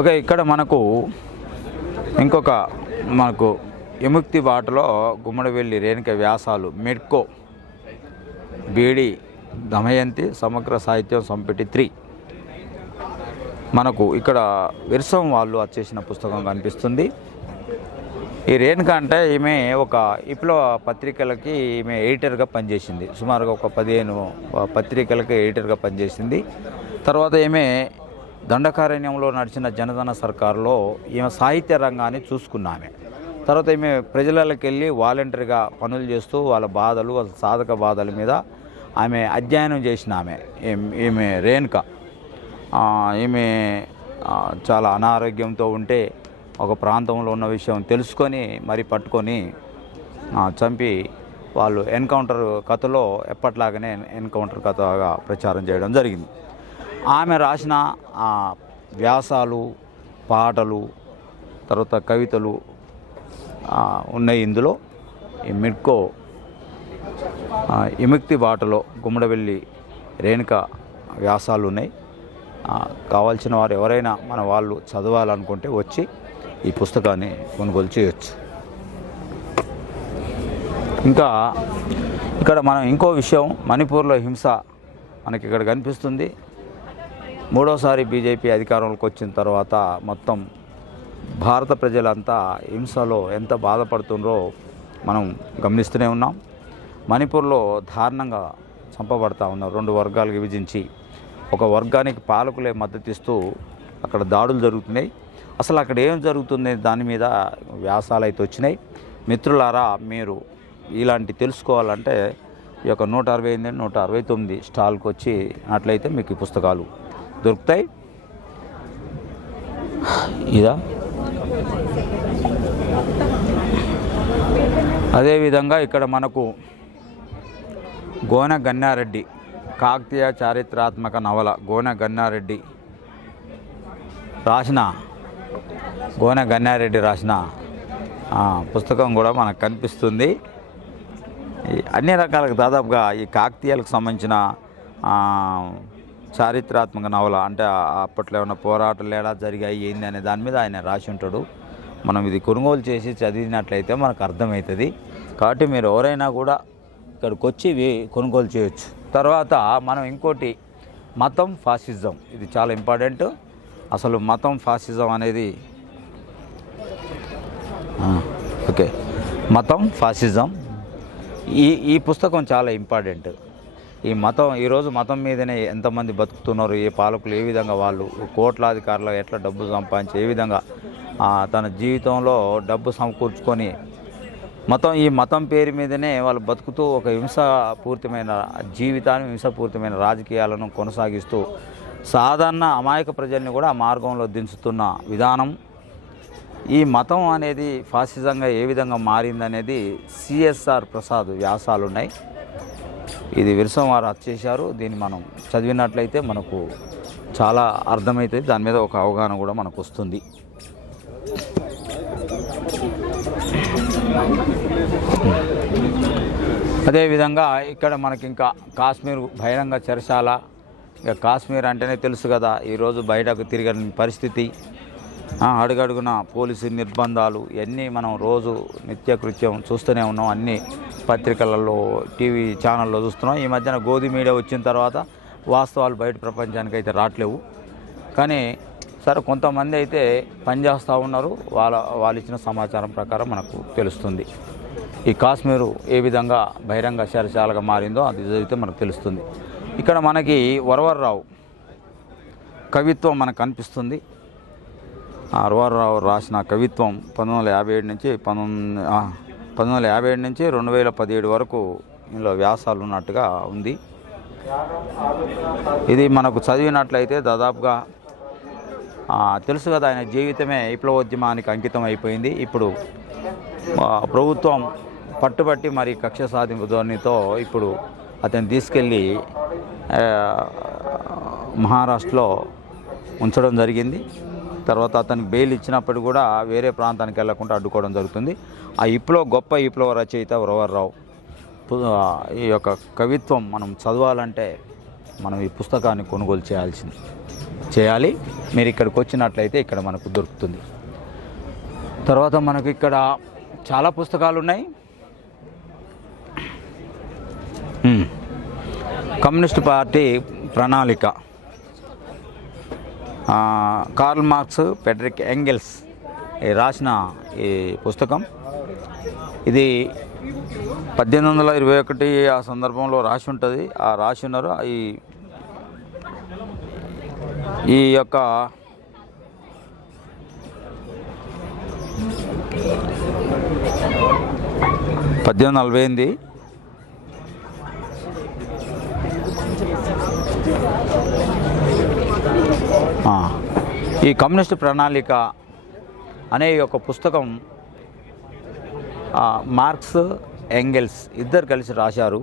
Okay, ఇక్కడ మనకు విముక్తి బాటలో గుమ్మడివెల్లి రేణుక వ్యాసాలు మెడ్కో బీడి దమయంతి సమగ్ర సాహిత్యం సంపెటి 3 మనకు ఇక్కడ విరసం వాళ్ళు వచ్చేసిన పుస్తకం కనిపిస్తుంది. ఈ రేణుక అంటే ఈమె ఒక విప్లవ పత్రికలకి ఈమె ఎడిటర్గా పనిచేసింది. సుమారుగా ఒక 15 పత్రికలకి ఎడిటర్గా పనిచేసింది. తర్వాత ఈమె దండకారణ్యంలో నడిచిన జనధన సర్కారులో ఈమె సాహిత్య రంగాన్ని చూసుకున్నామే. తర్వాత ఈమె ప్రజలకి వెళ్ళి వాలంటరీగా పనులు చేస్తూ వాళ్ళ బాధలు, వాళ్ళ సాధక బాధల మీద ఆమె అధ్యయనం చేసిన ఈమె రేణుక. ఈమె చాలా అనారోగ్యంతో ఉంటే ఒక ప్రాంతంలో ఉన్న విషయం తెలుసుకొని మరి పట్టుకొని చంపి వాళ్ళు ఎన్కౌంటర్ కథలో ఎప్పట్లాగానే ఎన్కౌంటర్ కథగా ప్రచారం చేయడం జరిగింది. ఆమె రాసిన వ్యాసాలు, పాటలు, తర్వాత కవితలు ఉన్నాయి. ఇందులో ఈ మెడ్కో విముక్తి బాటలో గుమ్మడివెల్లి రేణుక వ్యాసాలు ఉన్నాయి. కావాల్సిన వారు ఎవరైనా మన వాళ్ళు చదవాలనుకుంటే వచ్చి ఈ పుస్తకాన్ని కొనుగోలు చేయొచ్చు. ఇంకా ఇక్కడ మనం ఇంకో విషయం, మణిపూర్లో హింస మనకి ఇక్కడ కనిపిస్తుంది. 3వసారి బీజేపీ అధికారంలోకి వచ్చిన తర్వాత మొత్తం భారత ప్రజలంతా హింసలో ఎంత బాధపడుతుండ్రో మనం గమనిస్తూనే ఉన్నాం. మణిపూర్లో దారుణంగా చంపబడతా ఉన్నారు. 2 వర్గాలకు విభజించి ఒక వర్గానికి పాలకులే మద్దతిస్తూ అక్కడ దాడులు జరుగుతున్నాయి. అసలు అక్కడ ఏం జరుగుతుంది దాని మీద వ్యాసాలు అయితే వచ్చినాయి. మిత్రులారా, మీరు ఇలాంటి తెలుసుకోవాలంటే ఈ యొక్క 168, 169 స్టాల్కి వచ్చి అట్లయితే మీకు ఈ పుస్తకాలు దొరుకుతాయి. ఇదా అదేవిధంగా ఇక్కడ మనకు గోనె గన్నారెడ్డి కాకతీయ చారిత్రాత్మక నవల గోనె గన్నారెడ్డి రాసిన పుస్తకం కూడా మనకు కనిపిస్తుంది. అన్ని రకాలకు దాదాపుగా ఈ కాకతీయాలకు సంబంధించిన చారిత్రాత్మక నవల, అంటే అప్పట్లో ఏమైనా పోరాటాలు ఎలా జరిగాయి ఏంది అనే దాని మీద ఆయన రాసి ఉంటాడు. మనం ఇది కొనుగోలు చేసి చదివినట్లయితే మనకు అర్థమవుతుంది. కాబట్టి మీరు ఎవరైనా కూడా ఇక్కడికి వచ్చి ఇవి కొనుగోలు చేయొచ్చు. తర్వాత మనం ఇంకోటి, మతం ఫాసిజం, ఇది చాలా ఇంపార్టెంట్. అసలు మతం ఫాసిజం అనేది మతం ఫాసిజం ఈ పుస్తకం చాలా ఇంపార్టెంట్. ఈ మతం ఈరోజు మతం మీదనే ఎంతమంది బతుకుతున్నారు, ఏ పాలకులు ఏ విధంగా వాళ్ళు కోట్లాధికారులు ఎట్లా డబ్బు సంపాదించి ఏ విధంగా తన జీవితంలో డబ్బు సమకూర్చుకొని ఈ మతం పేరు మీదనే వాళ్ళు బతుకుతూ ఒక హింసాపూరితమైన జీవితాన్ని, హింసాపూరితమైన రాజకీయాలను కొనసాగిస్తూ సాధారణ అమాయక ప్రజల్ని కూడా ఆ మార్గంలో దించుతున్న విధానం, ఈ మతం అనేది ఫాసిజంగా ఏ విధంగా మారిందనేది సిఎస్ఆర్ ప్రసాద్ వ్యాసాలు ఉన్నాయి. ఇది విరసం వారు వచ్చేశారు. దీన్ని మనం చదివినట్లయితే మనకు చాలా అర్థమవుతుంది. దాని మీద ఒక అవగాహన కూడా మనకు వస్తుంది. అదేవిధంగా ఇక్కడ మనకి ఇంకా కాశ్మీర్ బహిరంగ చెరసాల. ఇక కాశ్మీర్ అంటేనే తెలుసు కదా, ఈరోజు బయటకు తిరగని పరిస్థితి, అడుగడుగున పోలీసు నిర్బంధాలు, ఇవన్నీ మనం రోజు నిత్యకృత్యం చూస్తూనే ఉన్నాం. అన్ని పత్రికలలో, టీవీ ఛానల్లో చూస్తున్నాం. ఈ మధ్యన గోధి మీడియా వచ్చిన తర్వాత వాస్తవాలు బయట ప్రపంచానికి అయితే రావట్లేవు. కానీ సరే, కొంతమంది అయితే పనిచేస్తూ ఉన్నారు. వాళ్ళు ఇచ్చిన సమాచారం ప్రకారం మనకు తెలుస్తుంది. ఈ కాశ్మీరు ఏ విధంగా బహిరంగ చెరసాలగా మారిందో అది చదివితే మనకు తెలుస్తుంది. ఇక్కడ మనకి వరవర్రావు కవిత్వం మనకు కనిపిస్తుంది. వరవర్రావు రాసిన కవిత్వం 1957 నుంచి 2017 వరకు ఇందులో వ్యాసాలు ఉన్నట్టుగా ఉంది. ఇది మనకు చదివినట్లయితే దాదాపుగా తెలుసు కదా, ఆయన జీవితమే విప్లవోద్యమానికి అంకితం అయిపోయింది. ఇప్పుడు ప్రభుత్వం పట్టుబట్టి మరి కక్ష సాధింపు ధోరణితో ఇప్పుడు అతన్ని తీసుకెళ్ళి మహారాష్ట్రలో ఉంచడం జరిగింది. తర్వాత అతనికి బెయిల్ ఇచ్చినప్పుడు కూడా వేరే ప్రాంతానికి వెళ్లకుండా అడ్డుకోవడం జరుగుతుంది. ఆ గొప్ప విప్లవ రచయిత వరవర్రావు ఈ యొక్క కవిత్వం మనం చదవాలంటే మనం ఈ పుస్తకాన్ని కొనుగోలు చేయాల్సింది. చేయాలి. మీరు ఇక్కడికి వచ్చినట్లయితే ఇక్కడ మనకు దొరుకుతుంది. తర్వాత మనకు ఇక్కడ చాలా పుస్తకాలు ఉన్నాయి. కమ్యూనిస్ట్ పార్టీ ప్రణాళిక, కార్ల్ మార్క్స్, ఫ్రెడరిక్ ఎంగెల్స్ రాసిన ఈ పుస్తకం. ఇది 1821 ఆ సందర్భంలో రాసి ఉంటుంది. రాసి ఉన్నారు. ఈ యొక్క 1848 ఈ కమ్యూనిస్ట్ ప్రణాళిక అనే ఒక పుస్తకం మార్క్స్, ఎంగెల్స్ ఇద్దరు కలిసి రాశారు.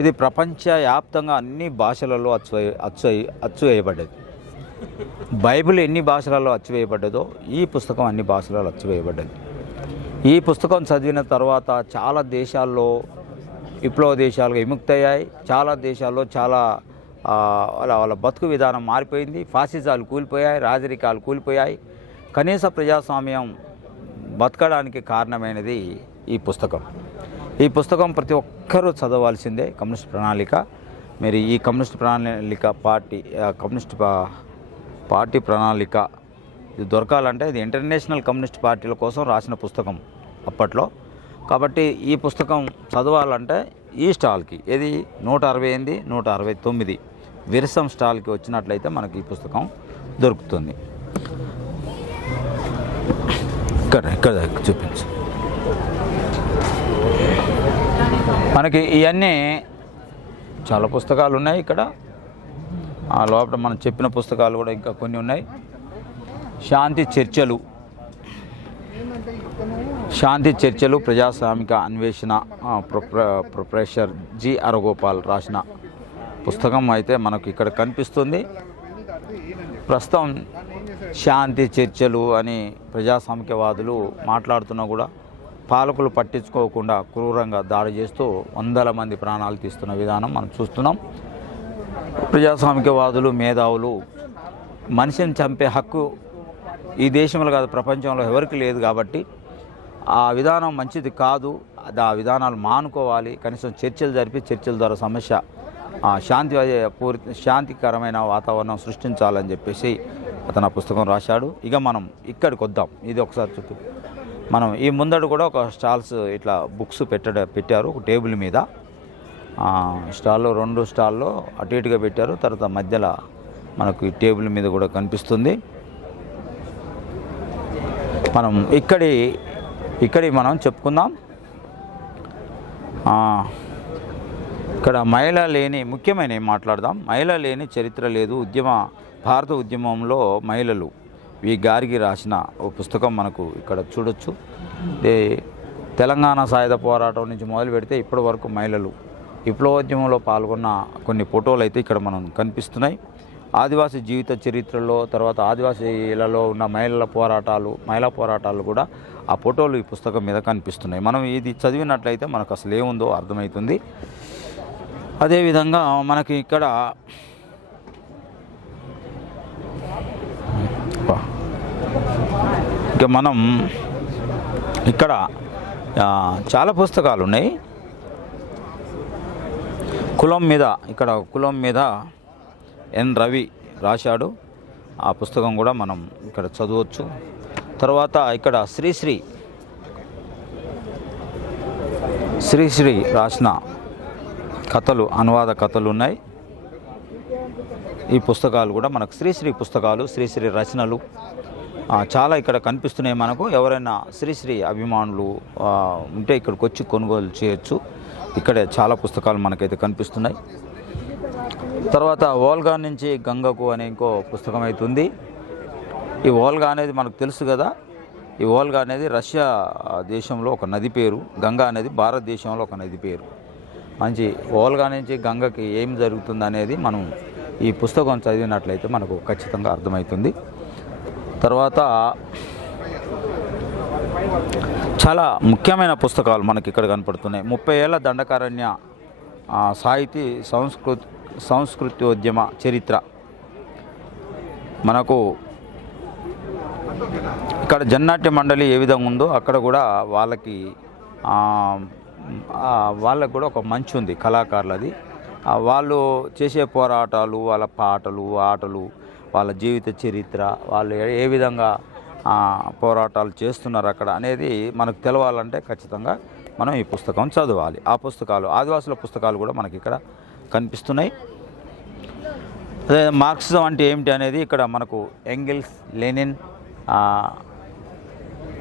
ఇది ప్రపంచవ్యాప్తంగా అన్ని భాషలలో అచ్చు వేయబడ్డది. బైబిల్ ఎన్ని భాషలలో అచ్చు వేయబడ్డదో ఈ పుస్తకం అన్ని భాషలలో అచ్చు వేయబడ్డది. ఈ పుస్తకం చదివిన తర్వాత చాలా దేశాల్లో విప్లవ దేశాలుగా విముక్తయ్యాయి. చాలా దేశాల్లో చాలా వాళ్ళ బతుకు విధానం మారిపోయింది. ఫాసిజాలు కూలిపోయాయి, రాజరికాలు కూలిపోయాయి. కనీస ప్రజాస్వామ్యం బతకడానికి కారణమైనది ఈ పుస్తకం. ఈ పుస్తకం ప్రతి ఒక్కరూ చదవాల్సిందే. కమ్యూనిస్ట్ ప్రణాళిక. మరి ఈ కమ్యూనిస్ట్ ప్రణాళిక కమ్యూనిస్ట్ పార్టీ ప్రణాళిక ఇది దొరకాలంటే ఇది ఇంటర్నేషనల్ కమ్యూనిస్ట్ పార్టీల కోసం రాసిన పుస్తకం అప్పట్లో. కాబట్టి ఈ పుస్తకం చదవాలంటే ఈ స్టాల్కి ఏది 168, 169 విరసం స్టాల్కి వచ్చినట్లయితే మనకి ఈ పుస్తకం దొరుకుతుంది. ఇక్కడ చూపించు. మనకి ఇవన్నీ చాలా పుస్తకాలు ఉన్నాయి ఇక్కడ. ఆ లోపల మనం చెప్పిన పుస్తకాలు కూడా ఇంకా కొన్ని ఉన్నాయి. శాంతి చర్చలు ప్రజాస్వామిక అన్వేషణ, ప్రొఫెసర్ జి అరగోపాల్ రాసిన పుస్తకం అయితే మనకు ఇక్కడ కనిపిస్తుంది. ప్రస్తుతం శాంతి చర్చలు అని ప్రజాస్వామికవాదులు మాట్లాడుతున్నా కూడా పాలకులు పట్టించుకోకుండా క్రూరంగా దాడి చేస్తూ వందల మంది ప్రాణాలు తీస్తున్న విధానం మనం చూస్తున్నాం. ప్రజాస్వామికవాదులు, మేధావులు మనిషిని చంపే హక్కు ఈ దేశంలో కాదు ప్రపంచంలో ఎవరికి లేదు. కాబట్టి ఆ విధానం మంచిది కాదు. ఆ విధానాలు మానుకోవాలి. కనీసం చర్చలు జరిపి చర్చల ద్వారా సమస్య శాంతికరమైన వాతావరణం సృష్టించాలని చెప్పేసి అతను ఆ పుస్తకం రాశాడు. ఇక మనం ఇక్కడికి వద్దాం. ఇది ఒకసారి చూపి. మనం ఈ ముందడు కూడా ఒక స్టాల్స్ ఇట్లా బుక్స్ పెట్టారు ఒక టేబుల్ మీద. స్టాల్లో 2 స్టాల్లో అటు ఇటుగా పెట్టారు. తర్వాత మధ్యలో మనకు ఈ టేబుల్ మీద కూడా కనిపిస్తుంది. మనం ఇక్కడి మనం చెప్పుకుందాం. ఇక్కడ మహిళ లేని ముఖ్యమైనవి మాట్లాడదాం. మహిళ లేని చరిత్ర లేదు. భారత ఉద్యమంలో మహిళలు వి గారికి రాసిన ఓ పుస్తకం మనకు ఇక్కడ చూడొచ్చు. తెలంగాణ సాయుధ పోరాటం నుంచి మొదలు పెడితే ఇప్పటి వరకు మహిళలు విప్లవోద్యమంలో పాల్గొన్న కొన్ని ఫోటోలు అయితే ఇక్కడ మనం కనిపిస్తున్నాయి. ఆదివాసీ జీవిత చరిత్రలో, తర్వాత ఆదివాసీలలో ఉన్న మహిళా పోరాటాలు కూడా ఆ ఫోటోలు ఈ పుస్తకం మీద కనిపిస్తున్నాయి. మనం ఇది చదివినట్లయితే మనకు అసలు ఏముందో అర్థమవుతుంది. అదేవిధంగా మనకి ఇక్కడ ఇక మనం ఇక్కడ చాలా పుస్తకాలు ఉన్నాయి. కులం మీద ఎన్ రవి రాశాడు. ఆ పుస్తకం కూడా మనం ఇక్కడ చదవచ్చు. తర్వాత ఇక్కడ శ్రీశ్రీ రాసిన కథలు, అనువాద కథలు ఉన్నాయి. ఈ పుస్తకాలు కూడా మనకు శ్రీశ్రీ పుస్తకాలు, శ్రీశ్రీ రచనలు చాలా ఇక్కడ కనిపిస్తున్నాయి మనకు. ఎవరైనా శ్రీశ్రీ అభిమానులు ఉంటే ఇక్కడికి వచ్చి కొనుగోలు చేయొచ్చు. ఇక్కడే చాలా పుస్తకాలు మనకైతే కనిపిస్తున్నాయి. తర్వాత వోల్గా నుంచి గంగకు అనే ఇంకో పుస్తకం అవుతుంది. ఈ వోల్గా అనేది మనకు తెలుసు కదా. ఈ వోల్గా అనేది రష్యా దేశంలో ఒక నది పేరు. గంగా అనేది భారతదేశంలో ఒక నది పేరు. మంచి వోల్గా నుంచి గంగకి ఏం జరుగుతుంది అనేది మనం ఈ పుస్తకం చదివినట్లయితే మనకు ఖచ్చితంగా అర్థమవుతుంది. తర్వాత చాలా ముఖ్యమైన పుస్తకాలు మనకి ఇక్కడ కనపడుతున్నాయి. 30 ఏళ్ల దండకారణ్య సాహితీ సంస్కృత్యోద్యమ చరిత్ర. మనకు ఇక్కడ జన్నాట్య మండలి ఏ విధంగా ఉందో అక్కడ కూడా వాళ్ళకి వాళ్ళకు కూడా ఒక మంచి ఉంది కళాకారులది. వాళ్ళు చేసే పోరాటాలు, వాళ్ళ పాటలు, ఆటలు, వాళ్ళ జీవిత చరిత్ర, వాళ్ళు ఏ విధంగా పోరాటాలు చేస్తున్నారు అక్కడ అనేది మనకు తెలవాలంటే ఖచ్చితంగా మనం ఈ పుస్తకం చదవాలి. ఆ పుస్తకాలు ఆదివాసుల పుస్తకాలు కూడా మనకి ఇక్కడ కనిపిస్తున్నాయి. అదే మార్క్సిజం అంటే ఏమిటి అనేది ఇక్కడ మనకు Engels, Lenin,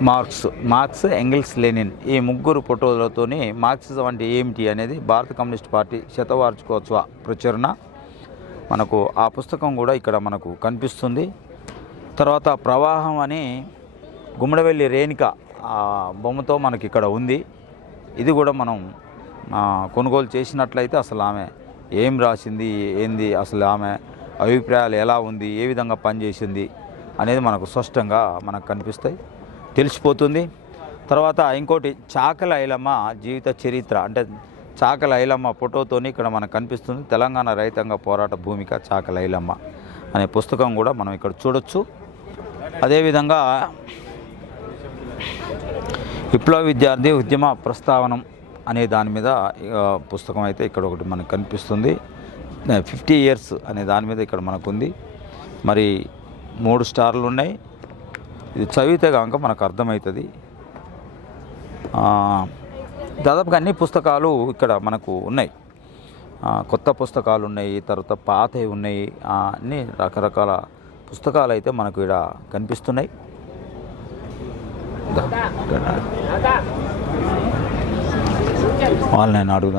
Marx, Engels, Lenin ఈ ముగ్గురు ఫోటోలతోని మార్క్సిజం అంటే ఏమిటి అనేది భారత కమ్యూనిస్ట్ పార్టీ శతవార్షికోత్సవ ప్రచురణ మనకు ఆ పుస్తకం కూడా ఇక్కడ మనకు కనిపిస్తుంది. తర్వాత ప్రవాహం అని గుమ్మడివెల్లి రేణుక బొమ్మతో మనకి ఇక్కడ ఉంది. ఇది కూడా మనం కొనుగోలు చేసినట్లయితే అసలు ఆమె ఏం రాసింది, ఏంది, అసలు ఆమె అభిప్రాయాలు ఎలా ఉంది, ఏ విధంగా పనిచేసింది అనేది మనకు స్పష్టంగా మనకు కనిపిస్తాయి, తెలిసిపోతుంది. తర్వాత ఇంకోటి చాకలి ఐలమ్మ జీవిత చరిత్ర అంటే చాకలి ఐలమ్మ ఫోటోతోని ఇక్కడ మనకు కనిపిస్తుంది. తెలంగాణ రైతాంగ పోరాట భూమిక చాకలి ఐలమ్మ అనే పుస్తకం కూడా మనం ఇక్కడ చూడొచ్చు. అదేవిధంగా విప్లవ విద్యార్థి ఉద్యమ ప్రస్తావనం అనే దాని మీద పుస్తకం అయితే ఇక్కడ ఒకటి మనకు కనిపిస్తుంది. 50 years అనే దాని మీద ఇక్కడ మనకు ఉంది. మరి 3 స్టార్లు ఉన్నాయి. ఇది చదివితే కనుక మనకు అర్థమవుతుంది. దాదాపుగా అన్ని పుస్తకాలు ఇక్కడ మనకు ఉన్నాయి. కొత్త పుస్తకాలు ఉన్నాయి, తర్వాత పాతవి ఉన్నాయి, అన్ని రకరకాల పుస్తకాలు అయితే మనకు ఇక్కడ కనిపిస్తున్నాయి. వాళ్ళని నేను అడుగుదాను.